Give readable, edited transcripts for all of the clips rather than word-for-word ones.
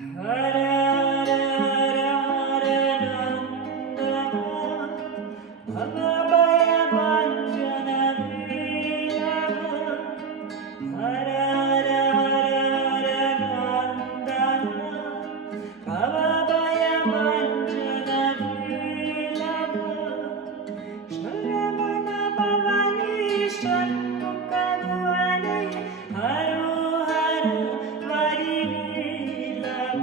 ಹರ ಹರ ಹರ ನಂದನ ಭವಭಯ ಭಂಜನ ವೀರವ. ಹರ ಹರ ಹರ ನಂದನ ಭವಭಯ ಭಂಜನ ವೀರವ. Sharavana Bhavani Shanmukha ಗುಹನೆ ಹರೋಹರ ವರಿವೀರವ.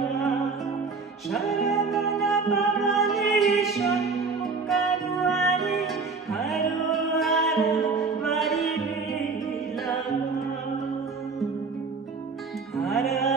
Sharavana Bhavani Shanmukha ಗುಹನೆ ಹರೋಹರ ವರಿವೀರವ. ಹರ